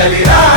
కదలిరా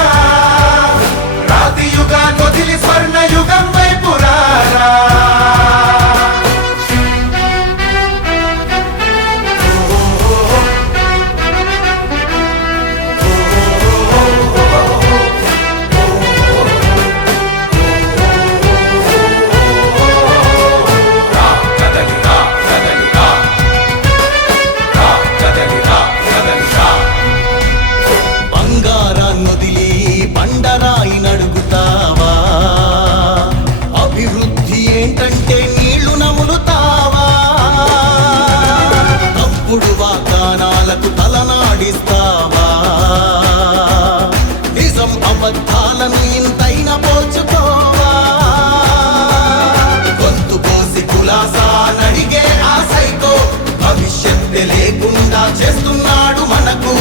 చేస్తున్నాడు మనకు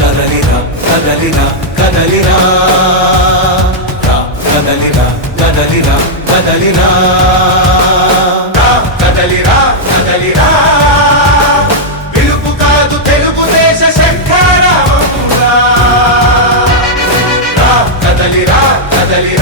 కదలిరా కదలిరా కదలిరా కదలిరా కదలిరా కదలిరా కదలిరా కదలిరా పిలుపు కాదు తెలుగుదేశ శంఖారావమురా కదలిరా కదలిరా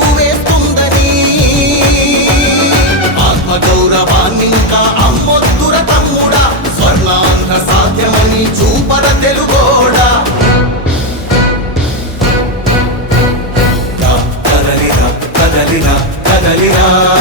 కదలిరా